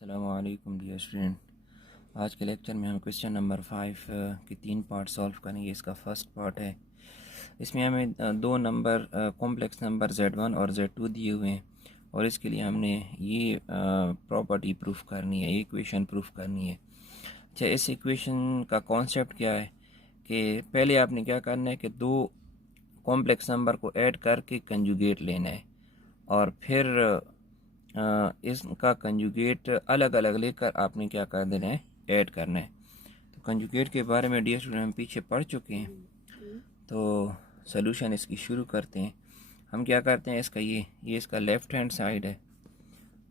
अस्सलामुअलैकुम dear student. आज के लेक्चर में हम क्वेश्चन नंबर 5 की 3 पार्ट सॉल्व करेंगे। इसका फर्स्ट पार्ट है, इसमें हमें दो नंबर कॉम्प्लेक्स नंबर Z1 और Z2 दिए हुए हैं और इसके लिए हमने ये प्रॉपर्टी प्रूफ करनी है, ये इक्वेशन प्रूफ करनी है। अच्छा, इस इक्वेशन का कॉन्सेप्ट क्या है कि पहले आपने क्या करना है कि दो कॉम्प्लेक्स नंबर को ऐड करके कंजुगेट लेना है और फिर इसका कंजुगेट अलग अलग लेकर आपने क्या कर देना है, ऐड करना है। तो कंजुगेट के बारे में डियर स्टूडेंट हम पीछे पढ़ चुके हैं, तो सॉल्यूशन इसकी शुरू करते हैं। हम क्या करते हैं, इसका ये इसका लेफ़्ट हैंड साइड है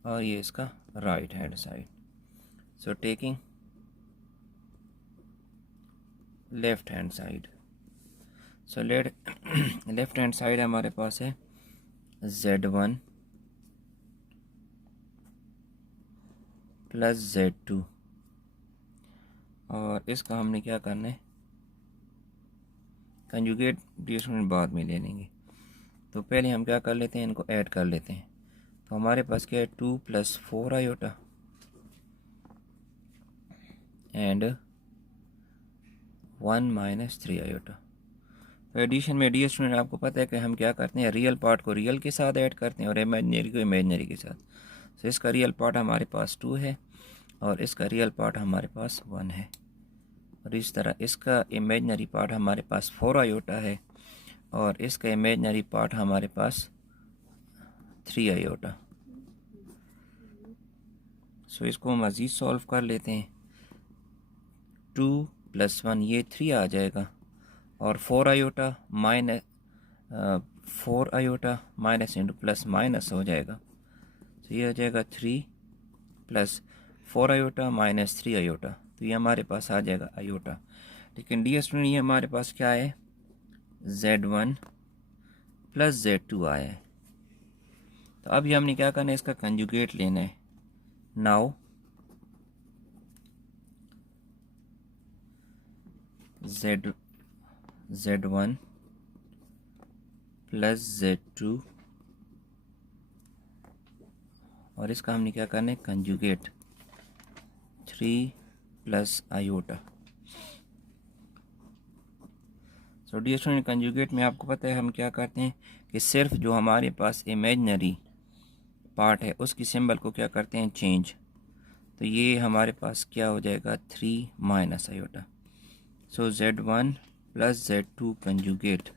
और ये इसका right hand side. So taking left hand side, so left hand side हमारे पास है Z1 प्लस Z2 और इसका हमने क्या करना है, कंजुगेट डियर स्टूडेंट बाद में ले लेंगे। तो पहले हम क्या कर लेते हैं, इनको ऐड कर लेते हैं। तो हमारे पास क्या है, 2 + 4 आयोटा एंड 1 - 3 आयोटा। तो एडिशन में डियर स्टूडेंट आपको पता है कि हम क्या करते हैं, रियल पार्ट को रियल के साथ ऐड करते हैं और इमेजिनरी को इमेजिनरी के साथ। तो इसका रियल पार्ट हमारे पास 2 है और इसका रियल पार्ट हमारे पास 1 है और इस तरह इसका इमेजिनरी पार्ट हमारे पास 4 आयोटा है और इसका इमेजिनरी पार्ट हमारे पास 3 आयोटा। सो इसको हम मज़ीद सॉल्व कर लेते हैं। 2 + 1 ये 3 आ जाएगा और 4 iota minus 4 iota minus into plus minus हो जाएगा। तो ये हो जाएगा 3 + 4 आयोटा माइनस 3 आयोटा। तो ये हमारे पास आ जाएगा आयोटा। लेकिन डियर स्टूडेंट ये हमारे पास क्या है, Z1 + Z2 आया है। तो अभी हमने क्या करना है, इसका कंजुगेट लेना है। नाउ Z1 + Z2 और इसका हमने क्या करना है, conjugate 3 + iota. So dear student conjugate में आपको पता है हम क्या करते हैं कि सिर्फ जो हमारे पास इमेजिनरी पार्ट है उसकी सिंबल को क्या करते हैं, चेंज। तो ये हमारे पास क्या हो जाएगा, 3 - आयोटा। सो Z1 + Z2 कंजुगेट,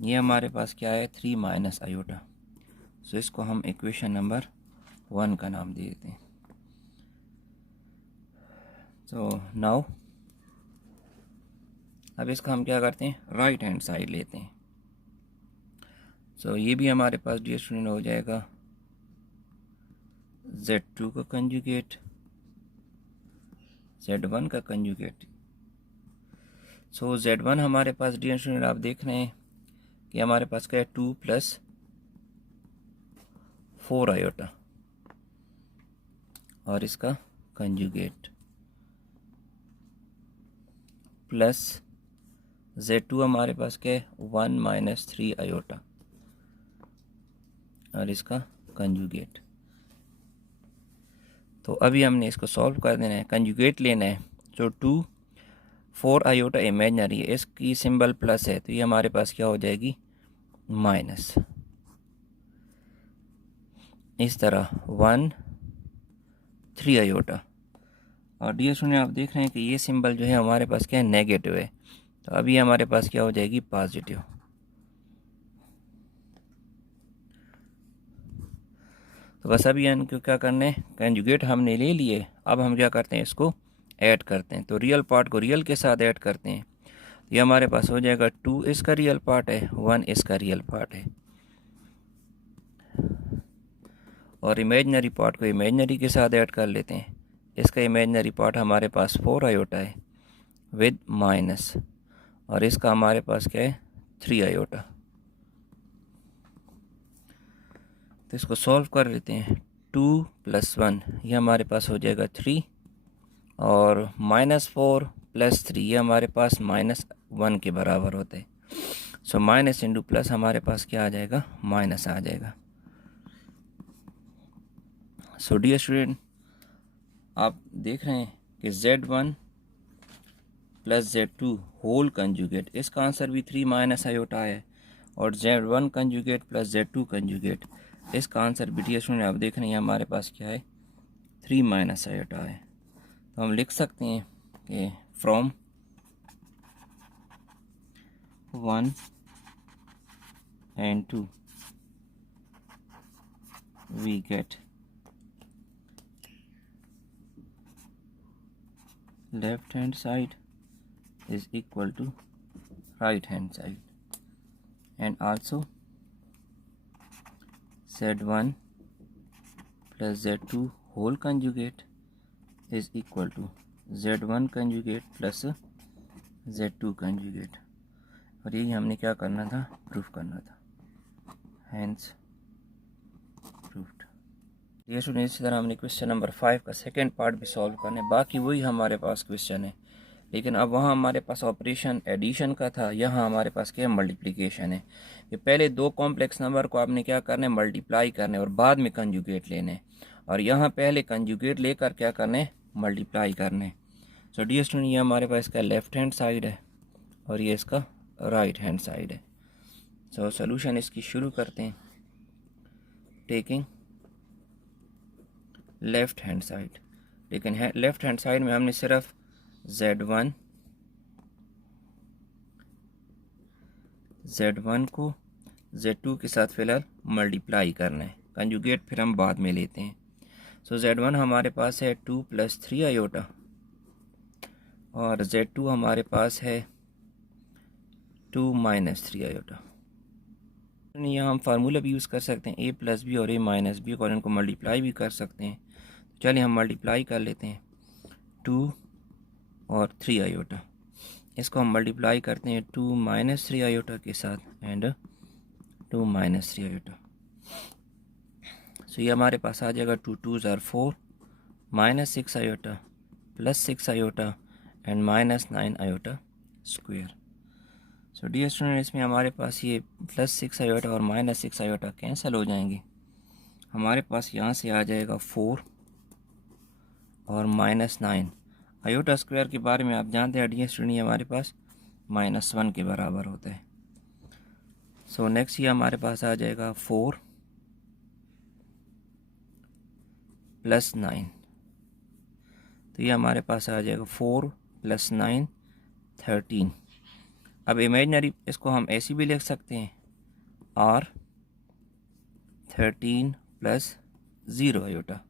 ये हमारे पास क्या है, 3 - आयोटा। सो इसको हम इक्वेशन नंबर 1 का नाम दे देते हैं। सो नाउ अब इसका हम क्या करते हैं, राइट हैंड साइड लेते हैं। सो ये भी हमारे पास डियर स्टूडेंट हो जाएगा Z2 का कंजुगेट, Z1 का कंजुगेट। सो Z1 हमारे पास डियर स्टूडेंट आप देख रहे हैं कि हमारे पास क्या है, 2 + 4 आयोटा और इसका कंजुगेट प्लस Z2 हमारे पास क्या है, 1 - 3 आयोटा और इसका कंजुगेट। तो अभी हमने इसको सॉल्व कर देना है, कंजुगेट लेना है। तो 2 4 आयोटा इमेजिनरी है, इसकी सिंबल प्लस है तो ये हमारे पास क्या हो जाएगी, माइनस। इस तरह 1 3 आयोटा और डियर स्टूडेंट आप देख रहे हैं कि ये सिंबल जो है हमारे पास क्या है, नेगेटिव है। तो अभी हमारे पास क्या हो जाएगी, पॉजिटिव। तो बस अभी इनको क्या करना है, कंजुगेट हमने ले लिए, अब हम क्या करते हैं, इसको ऐड करते हैं। तो रियल पार्ट को रियल के साथ ऐड करते हैं। ये हमारे पास हो जाएगा 2 इसका रियल पार्ट है, 1 इसका रियल पार्ट है और इमेजिनरी पार्ट को इमेजिनरी के साथ ऐड कर लेते हैं। इसका इमेजिनरी पार्ट हमारे पास 4 आयोटा है विद माइनस और इसका हमारे पास क्या है, 3 आयोटा। तो इसको सॉल्व कर लेते हैं। 2 + 1 ये हमारे पास हो जाएगा 3 और -4 + 3 ये हमारे पास -1 के बराबर होते हैं। सो माइनस इंटू प्लस हमारे पास क्या आ जाएगा, माइनस आ जाएगा। सो डियर स्टूडेंट आप देख रहे हैं कि Z1 plus Z2 whole conjugate, इसका आंसर भी 3 माइनस आयोटा है, और Z1 conjugate plus Z2 conjugate, इसका आंसर भी डियर स्टूडेंट आप देख रहे हैं हमारे पास क्या है, 3 माइनस आयोटा है। तो हम लिख सकते हैं कि from 1 and 2 we get left hand side is equal to right hand side, and also Z1 plus Z2 whole conjugate is equal to Z1 conjugate plus Z2 conjugate, और यही हमने क्या करना था, प्रूफ करना था, हैंस प्रूफ्ड। ये student इसी तरह हमने क्वेश्चन नंबर 5 का सेकेंड पार्ट भी सॉल्व करना है, बाकी वही हमारे पास क्वेश्चन है, लेकिन अब वहाँ हमारे पास ऑपरेशन एडिशन का था, यहाँ हमारे पास क्या मल्टीप्लिकेशन है। ये पहले दो कॉम्प्लेक्स नंबर को आपने क्या करना है, मल्टीप्लाई करने और बाद में कंजुगेट लेने, और यहाँ पहले कंजुगेट लेकर क्या करने, मल्टीप्लाई करने। सो डियर स्टूडेंट ये हमारे पास इसका लेफ्ट हैंड साइड है और ये इसका राइट हैंड साइड है। सो सोल्यूशन इसकी शुरू करते हैं, टेकिंग लेफ्ट हैंड साइड, लेकिन लेफ्ट हैंड साइड में हमने सिर्फ Z1 को Z2 के साथ फिलहाल मल्टीप्लाई करना है, कंजुगेट फिर हम बाद में लेते हैं। सो Z1 हमारे पास है 2 + 3 आयोटा, और Z2 हमारे पास है 2 - 3 आयोटा। यहाँ हम फार्मूला भी यूज़ कर सकते हैं, a + b और a - b, और इनको मल्टीप्लाई भी कर सकते हैं। चलिए हम मल्टीप्लाई कर लेते हैं, 2 और 3 आयोटा, इसको हम मल्टीप्लाई करते हैं 2 - 3 आयोटा के साथ, एंड 2 - 3 आयोटा। सो ये हमारे पास आ जाएगा 2 × 2 = 4, -6 iota +6 iota and -9 iota square. So dear student इसमें हमारे पास ये +6 आयोटा और -6 आयोटा कैंसिल हो जाएंगे, हमारे पास यहाँ से आ जाएगा 4 और -9 आयोटा स्क्वायर के बारे में आप जानते हैं डियर स्टूडेंट, हमारे पास -1 के बराबर होता है। सो नेक्स्ट ये हमारे पास आ जाएगा 4 + 9, तो ये हमारे पास आ जाएगा 4 + 9 13। अब इमेजनरी इसको हम ऐसी भी लिख सकते हैं, और 13 + 0 आयोटा।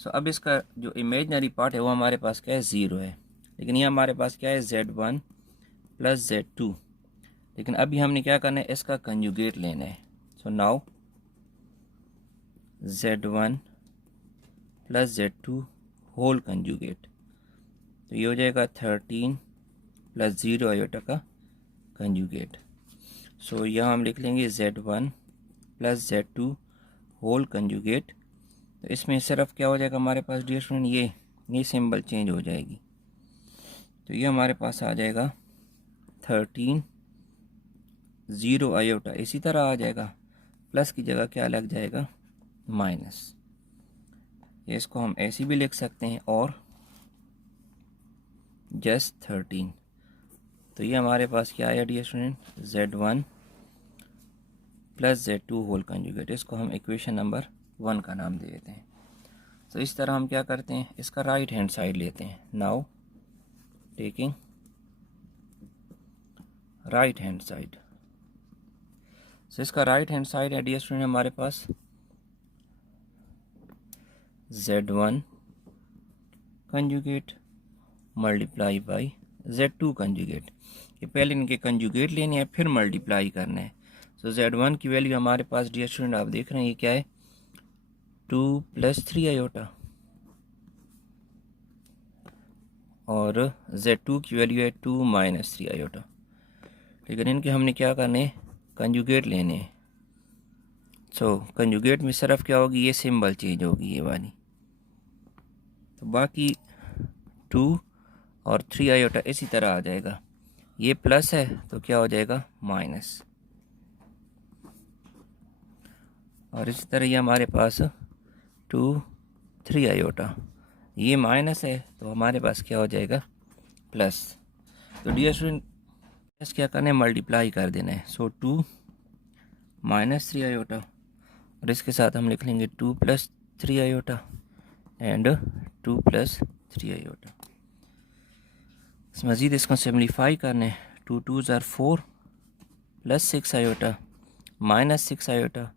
सो अब इसका जो इमेजनरी पार्ट है वो हमारे पास क्या है, 0 है, लेकिन ये हमारे पास क्या है, Z1 + Z2, लेकिन अभी हमने क्या करना है, इसका कंजुगेट लेना है। So now Z1 + Z2 whole conjugate, तो ये हो जाएगा 13 + 0 आयोटा का कंजुगेट। सो यहाँ हम लिख लेंगे Z1 + Z2 होल कंजुगेट, तो इसमें सिर्फ क्या हो जाएगा हमारे पास डियर स्टूडेंट, ये सिंबल चेंज हो जाएगी, तो ये हमारे पास आ जाएगा 13 0 आयोटा, इसी तरह आ जाएगा, प्लस की जगह क्या लग जाएगा, माइनस। इसको हम ऐसे भी लिख सकते हैं, और जस्ट 13, तो ये हमारे पास क्या आया dear student, Z1 + Z2 whole conjugate, इसको हम इक्वेशन नंबर 1 का नाम दे देते हैं। तो इस तरह हम क्या करते हैं, इसका राइट हैंड साइड लेते हैं। Now taking right hand side, so इसका राइट हैंड साइड है डियर स्टूडेंट हमारे पास Z1 conjugate multiply by Z2 conjugate, ये पहले इनके कंजुगेट लेने हैं फिर मल्टीप्लाई करना है। सो Z1 की वैल्यू हमारे पास डियर स्टूडेंट आप देख रहे हैं ये क्या है, 2 + 3 आयोटा, और Z2 की वैल्यू है 2 - 3 आयोटा, लेकिन इनके हमने क्या करने हैं, कंजुगेट लेने हैं। सो कंजुगेट में सिर्फ क्या होगी, ये सिंबल चेंज होगी ये वाली, तो बाकी 2 और 3 आयोटा इसी तरह आ जाएगा, ये प्लस है तो क्या हो जाएगा, माइनस, और इसी तरह ये हमारे पास 2 3 आयोटा, ये माइनस है तो हमारे पास क्या हो जाएगा प्लस। तो डियर स्टूडेंट प्लस क्या करना है, मल्टीप्लाई कर देना है। सो 2 माइनस 3 आयोटा और इसके साथ हम लिख लेंगे 2 plus 3 iota and 2 plus 3 iota. मज़ीद इसको सिम्प्लीफाई करना है। 2 2 ज़ार 4 plus 6 iota minus 6 iota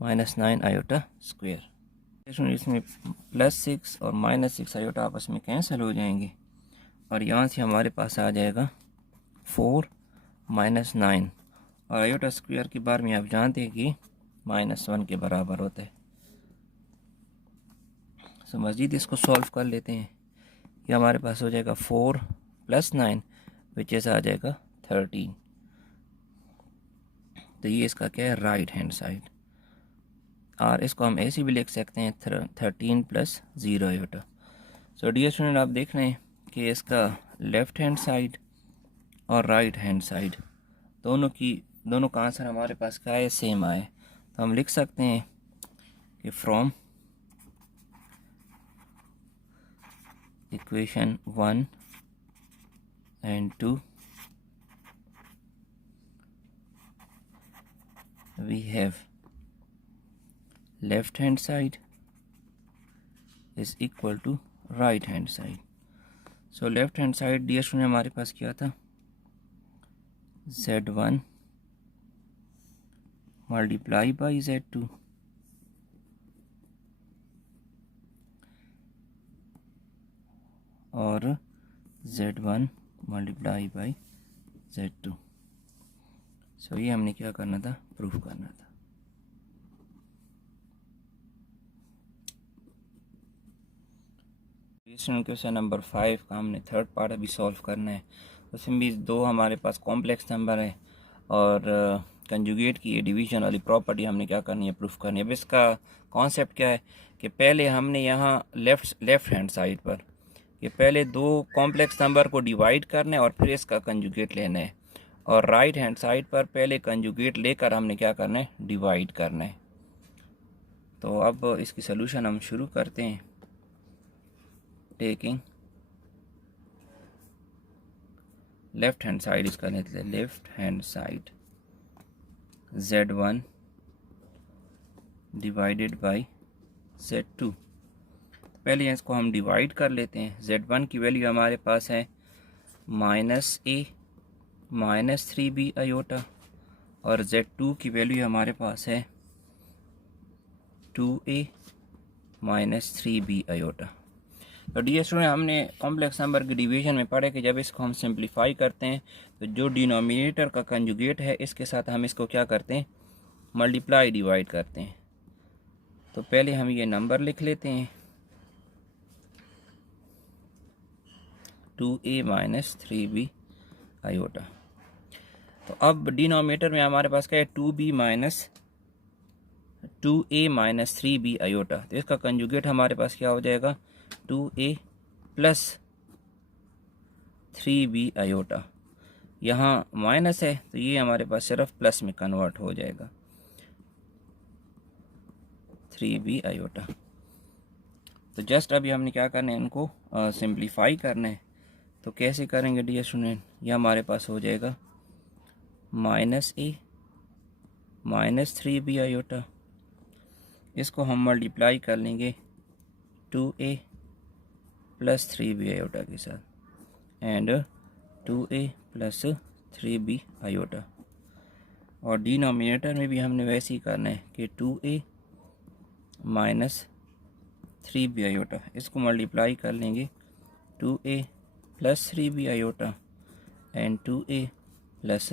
minus 9 iota square. इसमें प्लस 6 और माइनस 6 आयोटा आपस में कैंसिल हो जाएंगे और यहाँ से हमारे पास आ जाएगा 4 माइनस 9 और आयोटा स्क्वायर के बारे में आप जानते हैं कि -1 के बराबर होता है। सो मज़ीद इसको सॉल्व कर लेते हैं। ये हमारे पास हो जाएगा 4 प्लस 9 विच इज़ आ जाएगा 13। तो ये इसका क्या है, राइट हैंड साइड। और इसको हम ऐसे भी लिख सकते हैं 13 plus 0 iota. So dear student आप देख रहे हैं कि इसका लेफ़्ट हैंड साइड और राइट हैंड साइड दोनों का आंसर हमारे पास क्या है, सेम आए। तो हम लिख सकते हैं कि from equation 1 and 2 we have left hand side is equal to right hand side. So left hand side dear student हमारे पास क्या था, Z1 मल्टीप्लाई बाई Z2 और Z1 मल्टीप्लाई बाई Z2। सो ये हमने क्या करना था, प्रूफ करना था। क्वेश्चन नंबर 5 का हमने थर्ड पार्ट अभी सॉल्व करना है। उसमें भी दो हमारे पास कॉम्प्लेक्स नंबर है और कंजुगेट की ये डिवीजन वाली प्रॉपर्टी हमने क्या करनी है, प्रूफ करनी है। अब इसका कॉन्सेप्ट क्या है कि पहले हमने यहाँ लेफ़्ट हैंड साइड पर कि पहले दो कॉम्प्लेक्स नंबर को डिवाइड करना है और फिर इसका कंजुगेट लेना है, और राइट हैंड साइड पर पहले कंजुगेट लेकर हमने क्या करना है, डिवाइड करना है। तो अब इसकी सलूशन हम शुरू करते हैं। टेकिंग लेफ्ट हैंड साइड, इसका लेते हैं left hand side Z1 divided by Z2। पहले इसको हम डिवाइड कर लेते हैं। Z1 की वैल्यू हमारे पास है -a माइनस 3b आयोटा और Z2 की वैल्यू हमारे पास है 2a माइनस 3b आयोटा। तो डियर स्टूडेंट हमने कॉम्प्लेक्स नंबर की डिवीजन में पढ़े कि जब इसको हम सिंप्लीफाई करते हैं तो जो डिनोमिनेटर का कंजुगेट है इसके साथ हम इसको क्या करते हैं, मल्टीप्लाई डिवाइड करते हैं। तो पहले हम ये नंबर लिख लेते हैं 2a माइनस 3b आयोटा। तो अब डिनोमिनेटर में हमारे पास क्या है, 2a माइनस 3b आयोटा। तो इसका कंजुगेट हमारे पास क्या हो जाएगा, 2a प्लस 3b आयोटा। यहाँ माइनस है तो ये हमारे पास सिर्फ प्लस में कन्वर्ट हो जाएगा 3b आयोटा। तो जस्ट अभी हमने क्या करना है, इनको सिंप्लीफाई करना है। तो कैसे करेंगे डियर स्टूडेंट, ये हमारे पास हो जाएगा -a माइनस 3b आयोटा। इसको हम मल्टीप्लाई कर लेंगे 2a प्लस 3b आयोटा के साथ and 2a plus 3b iota. और डिनोमिनेटर में भी हमने वैसे ही करना है कि 2a माइनस 3b आयोटा, इसको मल्टीप्लाई कर लेंगे 2a plus 3b iota and 2a plus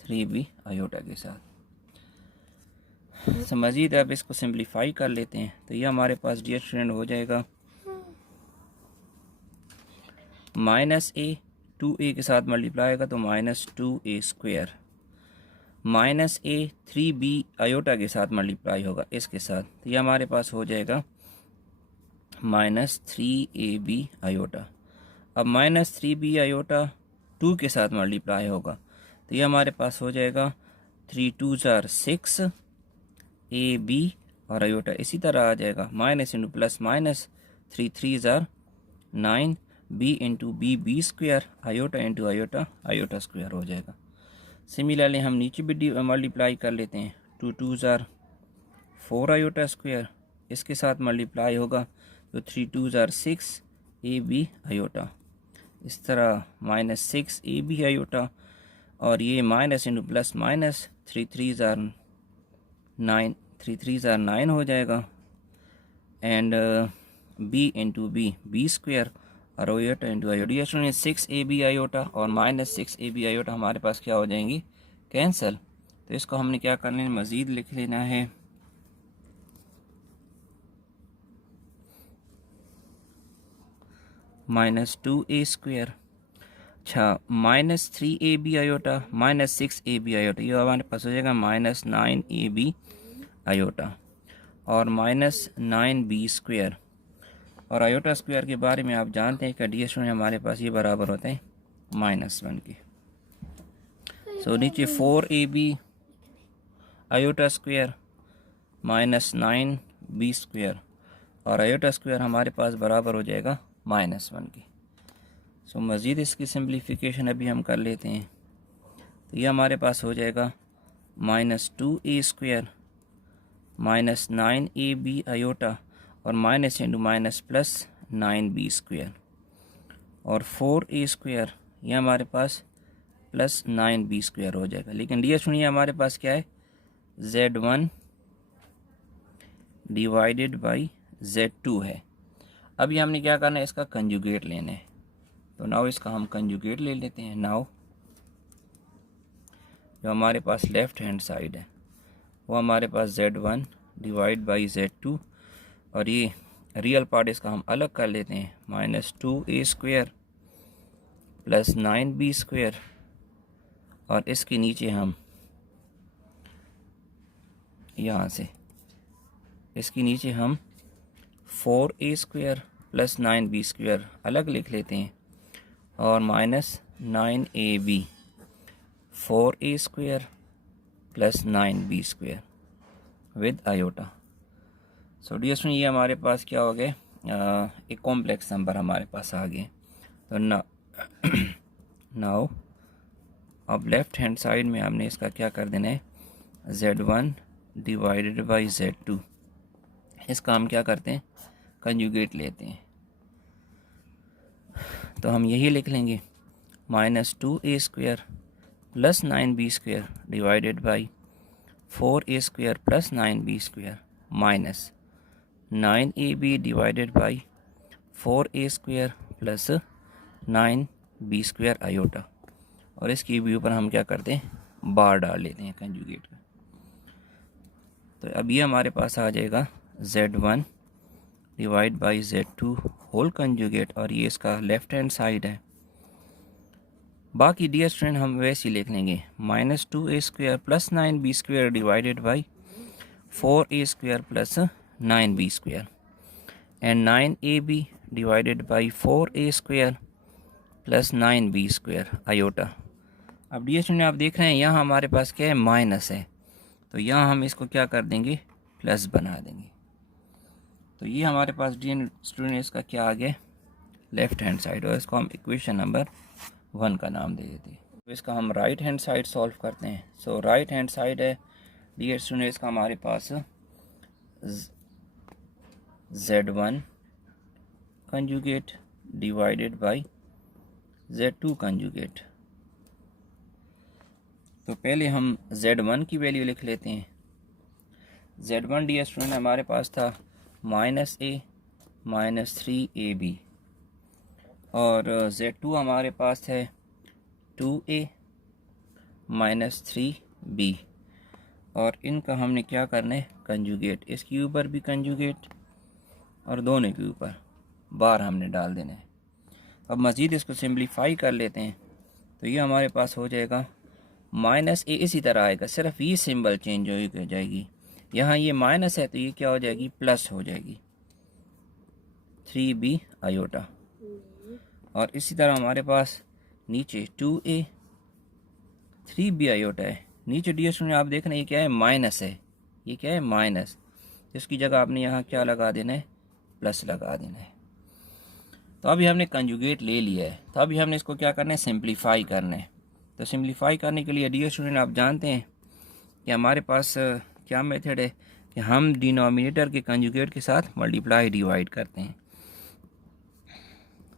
3b iota के साथ। मज़ीद अब इसको सिंप्लीफाई कर लेते हैं। तो ये हमारे पास डियर स्टूडेंट हो जाएगा -a 2a के साथ मल्टीप्लाई आएगा तो -2a square, -a 3b iota के साथ मल्टीप्लाई होगा इसके साथ। तो ये हमारे पास हो जाएगा -3ab आयोटा। अब -3b आयोटा 2 के साथ मल्टीप्लाई होगा तो ये हमारे पास हो जाएगा 3 2 ज़ार 6ab और आयोटा इसी तरह आ जाएगा, माइनस इंटू प्लस माइनस 3 3 ज़ार 9, B into B B square, iota into iota iota square हो जाएगा। सिमिलरली हम नीचे भी मल्टीप्लाई कर लेते हैं। 2 2 ज़ार 4 आयोटा स्क्वायर, इसके साथ मल्टीप्लाई होगा तो 3 2 ज़ार 6 ए बी आयोटा, इस तरह -6 ए बी आयोटा, और ये माइनस इंटू प्लस माइनस 3 3 ज़ार 9, 3 3 ज़ार 9 हो जाएगा, and b into B B square और iota into iota. 6 A B iota और -6 ए बी आयोटा हमारे पास क्या हो जाएंगी, कैंसिल। तो इसको हमने क्या करना है, मज़ीद लिख लेना है। -2a स्क्वायर, अच्छा -3 A B iota -6 A B iota, ये हमारे पास हो जाएगा -9 ए बी आयोटा और -9 बी स्क्वायर। और आयोटा स्क्वायर के बारे में आप जानते हैं कि डीएस में हमारे पास ये बराबर होते हैं -1 के। सो नीचे 4 A B iota square -9 B square और आयोटा स्क्वायर हमारे पास बराबर हो जाएगा -1 के। सो मज़ीद इसकी सिंप्लीफिकेशन अभी हम कर लेते हैं। तो ये हमारे पास हो जाएगा -2a square -9 a B iota और minus into minus plus 9 B square और 4a स्क्वायर, ये हमारे पास प्लस 9 बी स्क्वायर हो जाएगा। लेकिन डी सुनिए हमारे पास क्या है, Z1 डिवाइडेड बाई Z2 है। अभी हमने क्या करना है, इसका कंजुगेट लेना है। तो नाउ इसका हम कंजुगेट ले लेते हैं। नाउ जो हमारे पास लेफ़्ट हैंड साइड है वो हमारे पास Z1 डिवाइड बाई Z2 और ये रियल पार्ट इसका हम अलग कर लेते हैं, -2a square plus 9b square और इसके नीचे हम यहाँ से इसके नीचे हम 4a square plus 9b square अलग लिख लेते हैं और -9ab 4a square plus 9b square with iota. So dear ये हमारे पास क्या हो गए, एक कॉम्प्लेक्स नंबर हमारे पास आ गए। तो नाउ अब लेफ़्ट हैंड साइड में हमने इसका क्या कर देना है, Z1 डिवाइडेड बाई Z2, इसका हम क्या करते हैं, कंजुगेट लेते हैं। तो हम यही लिख लेंगे -2a square plus 9b square divided by 4a square plus 9b square minus 9ab divided by 4a square plus 9b square iota और इसकी भी ऊपर हम क्या करते हैं, बार डाल लेते हैं कंजुगेट का। तो अब ये हमारे पास आ जाएगा Z1 divide by Z2 whole conjugate और ये इसका लेफ़्ट हैंड साइड है। बाकी डियर स्टूडेंट हम वैसे ही लिख लेंगे -2a square plus 9b square divided by 4a square plus 9b square and 9ab divided by 4a square plus 9b square iota. अब डियर स्टूडेंट आप देख रहे हैं यहाँ हमारे पास क्या है, माइनस है, तो यहाँ हम इसको क्या कर देंगे, प्लस बना देंगे। तो ये हमारे पास डियर स्टूडेंट इसका क्या आ गया, लेफ़्ट हैंड साइड, और इसको हम इक्वेशन नंबर 1 का नाम दे देते हैं। तो इसका हम राइट हैंड साइड सॉल्व करते हैं। सो राइट हैंड साइड है डियर स्टूडेंट इसका हमारे पास Z1 conjugate divided by Z2 conjugate. तो पहले हम Z1 की वैल्यू लिख लेते हैं। Z1 डियर स्टूडेंट हमारे पास था -a -3ab और Z2 हमारे पास है 2a -3b और इनका हमने क्या करना है, कंजुगेट, इसके ऊपर भी कंजुगेट और दोनों के ऊपर बार हमने डाल देना है। अब मज़ीद इसको सिंप्लीफाई कर लेते हैं। तो ये हमारे पास हो जाएगा -a, इसी तरह आएगा, सिर्फ ये सिंबल चेंज हो जाएगी। यहाँ ये माइनस है तो ये क्या हो जाएगी, प्लस हो जाएगी 3b आयोटा। और इसी तरह हमारे पास नीचे 2a 3b आयोटा है। नीचे डी में आप देख रहे हैं ये क्या है, माइनस है, ये क्या है, माइनस। इसकी जगह आपने यहाँ क्या लगा देना है, प्लस लगा देना है। तो अभी हमने कंजुगेट ले लिया है, तो अभी हमने इसको क्या करना है, सिंप्लीफाई करना है। तो सिंप्लीफाई करने के लिए डियर स्टूडेंट आप जानते हैं कि हमारे पास क्या मेथड है कि हम डिनोमिनेटर के कंजुगेट के साथ मल्टीप्लाई डिवाइड करते हैं।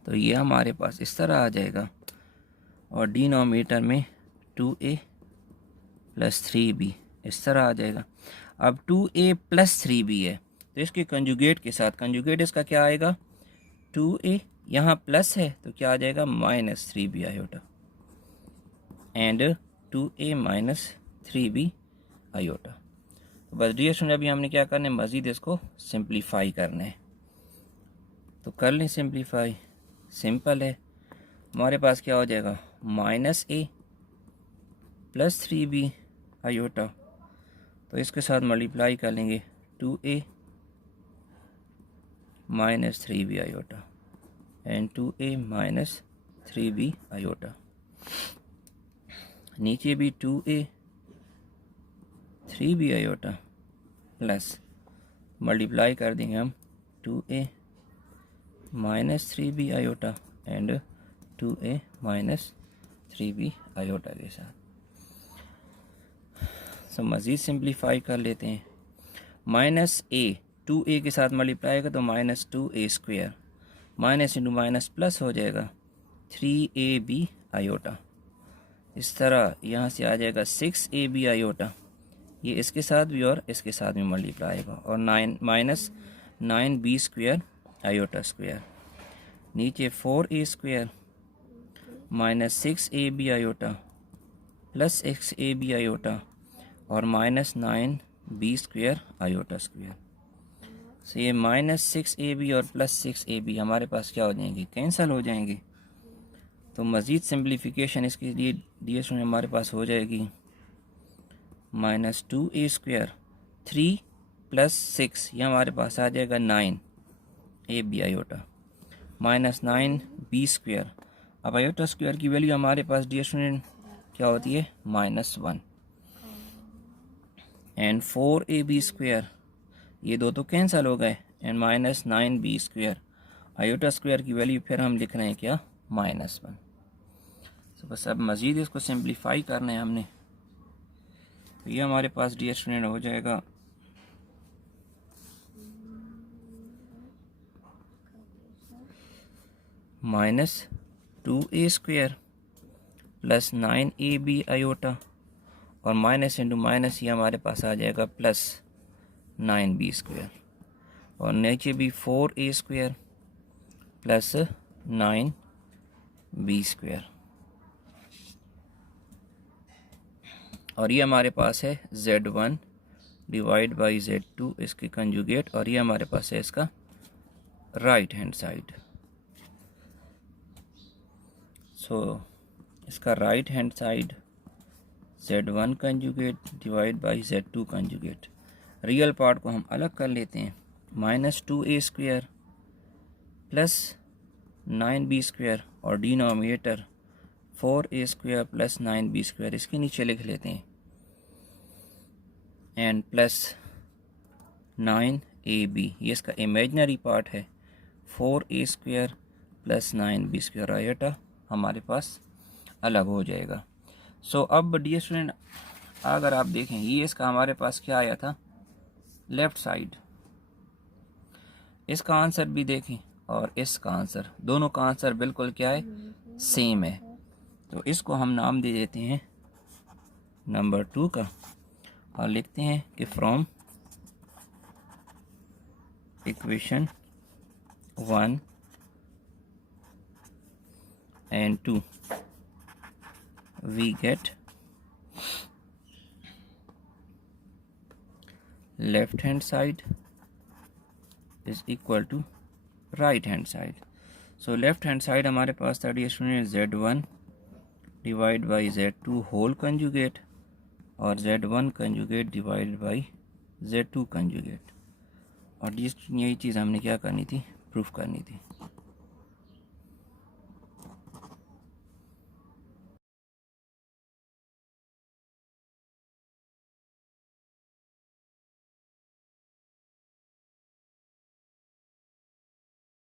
तो ये हमारे पास इस तरह आ जाएगा और डिनोमिनेटर में 2a + 3b इस तरह आ जाएगा। अब 2a + 3b है तो इसके कंजुगेट के साथ, कंजुगेट इसका क्या आएगा, 2a यहाँ प्लस है तो क्या आ जाएगा -3b iota and 2a - 3b iota. तो बस डियर स्टूडेंट अभी हमने क्या करना है, मज़ीद इसको सिंप्लीफाई करना है। तो कर लें सिंप्लीफाई, सिंपल है। हमारे पास क्या हो जाएगा, -a + 3b आयोटा, तो इसके साथ मल्टीप्लाई कर लेंगे 2a - 3b iota and 2a - 3b iota. नीचे भी 2a 3b iota plus multiply कर देंगे हम 2a - 3b iota and 2a - 3b iota के साथ। सो मज़ीद सिंप्लीफाई कर लेते हैं। -a 2a के साथ मल्टीप्लाई होगा तो -2a², minus into minus plus हो जाएगा 3ab आयोटा। इस तरह यहाँ से आ जाएगा 6ab आयोटा, ये इसके साथ भी और इसके साथ भी मल्टीप्लाई होगा और 9b² आयोटा स्क्वायर। नीचे 4a² -6ab iota plus 6ab iota और -9b² आयोटा स्क्वायर। तो ये -6ab और +6ab हमारे पास क्या हो जाएंगे, कैंसिल हो जाएंगे। तो मज़ीद सिंप्लीफिकेशन इसके लिए डियर स्टूडेंट हमारे पास हो जाएगी -2a², 3 + 6 ये हमारे पास आ जाएगा 9ab आयोटा -9b²। अब आयोटा स्क्वायर की वैल्यू हमारे पास डियर स्टूडेंट क्या होती है, -1 एंड 4ab², ये दो तो कैंसिल हो गए एंड -9b² आयोटा स्क्वायर की वैल्यू फिर हम लिख रहे हैं क्या, -1। तो बस अब मज़ीद इसको सिंप्लीफाई करना है हमने। तो ये हमारे पास डियर स्टूडेंट हो जाएगा -2a² + 9ab आयोटा और माइनस इंटू माइनस ये हमारे पास आ जाएगा +9b² और नीचे भी 4a² + 9b² और ये हमारे पास है z1 / z2 इसके कंजुगेट और ये हमारे पास है इसका राइट हैंड साइड। सो इसका right hand side z1 conjugate / z2 conjugate. Real part को हम अलग कर लेते हैं, -2a² + 9b² और डिनोमिनेटर 4a² + 9b² इसके नीचे लिख लेते हैं एंड प्लस 9ab, ये इसका इमेजनरी पार्ट है, 4a² + 9b² आयोटा हमारे पास अलग हो जाएगा। सो अब डियर स्टूडेंट अगर आप देखें ये इसका हमारे पास क्या आया था, लेफ़्ट साइड, इसका आंसर भी देखें और इसका आंसर, दोनों का आंसर बिल्कुल क्या है, सेम है। तो इसको हम नाम दे देते हैं नंबर 2 का और लिखते हैं कि from equation 1 and 2 we get left hand side is equal to right hand side. So left hand side हमारे पास था dear student z1 / z2 whole conjugate और z1 कंजुगेट / z2 कंजुगेट। और डियर यही चीज़ हमने क्या करनी थी, प्रूफ करनी थी।